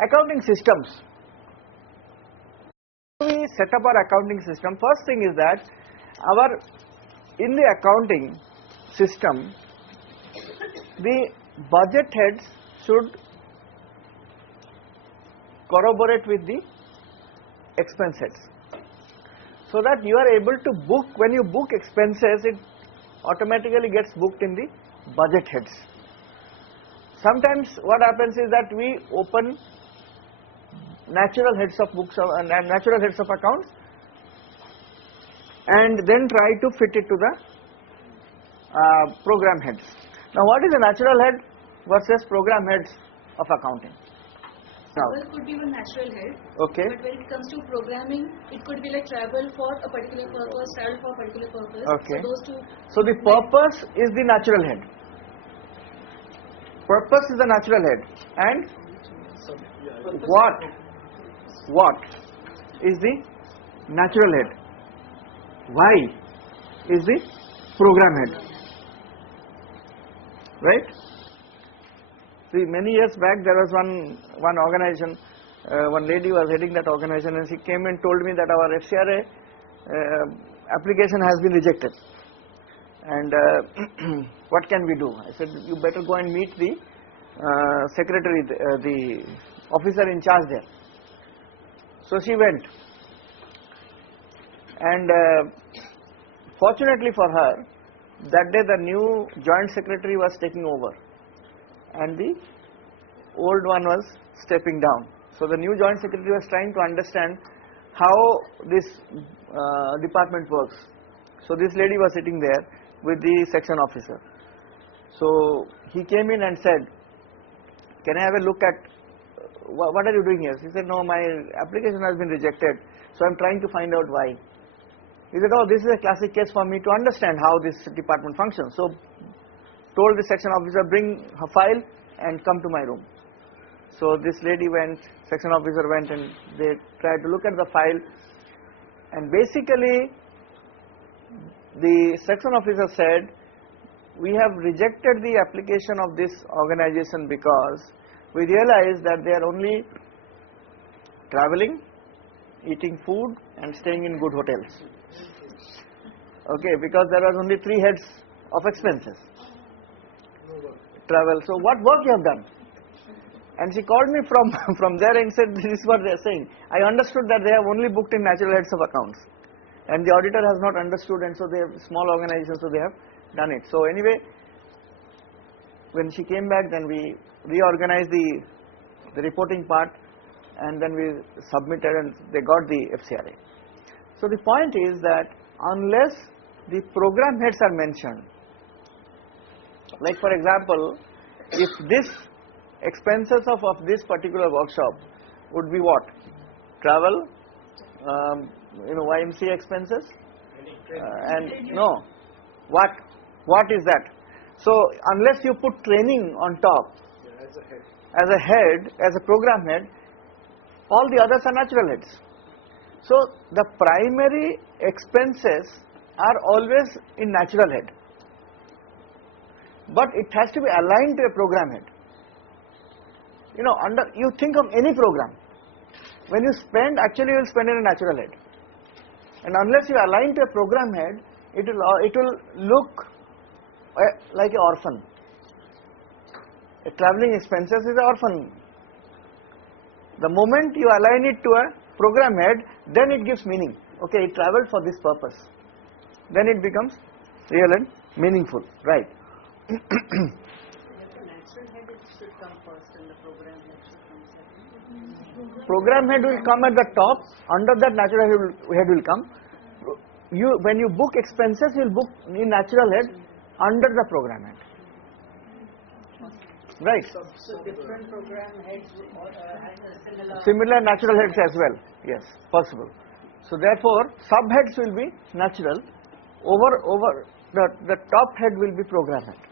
Accounting systems. We set up our accounting system. First thing is that in the accounting system, the budget heads should corroborate with the expense heads, so that you are able to book. When you book expenses, it automatically gets booked in the budget heads. Sometimes what happens is that we open natural heads of books and natural heads of accounts and then try to fit it to the program heads. Now what is a natural head versus program heads of accounting? Travel could be one natural head. Okay. But when it comes to programming, it could be like travel for a particular purpose, travel for a particular purpose. Okay. So those two. So the purpose is the natural head. Purpose is the natural head, and what is the natural head? Why is the program head? Right? See, many years back there was one organization, one lady was heading that organization, and she came and told me that our FCRA application has been rejected, and what can we do? I said, you better go and meet the secretary, the officer in charge there. So she went, and fortunately for her, that day the new joint secretary was taking over and the old one was stepping down. So the new joint secretary was trying to understand how this department works. So this lady was sitting there with the section officer. So he came in and said, can I have a look at what are you doing here? He said, no, my application has been rejected, so I am trying to find out why. He said, oh, this is a classic case for me to understand how this department functions. So told the section officer, bring her file and come to my room. So this lady went, section officer went, and they tried to look at the file, and basically the section officer said, we have rejected the application of this organization because we realize that they are only traveling, eating food and staying in good hotels. Okay, because there was only 3 heads of expenses. Travel. So what work you have done? And she called me from there and said, this is what they are saying. I understood that they have only booked in natural heads of accounts, and the auditor has not understood, and so they have small organizations, so they have done it. So anyway, when she came back, then we reorganized the reporting part, and then we submitted, and they got the FCRA. So the point is that unless the program heads are mentioned, like for example, if this expenses of this particular workshop would be what? Travel, YMCA expenses, and no, what is that? So unless you put training on top, as a head, as a program head, all the others are natural heads. So the primary expenses are always in natural head, but it has to be aligned to a program head. You think of any program, when you spend, actually you will spend in a natural head, and unless you align to a program head, it will look like an orphan. A traveling expenses is an orphan. The moment you align it to a program head, then it gives meaning. Okay, it traveled for this purpose. Then it becomes real and meaningful, right? The natural head should come first and the program head should come second. Program head will come at the top, under that natural head will come. When you book expenses, you will book in natural head under the program head. Right. So different program heads have similar natural heads as well. Yes, possible. So therefore, subheads will be natural. Over the top head will be program head.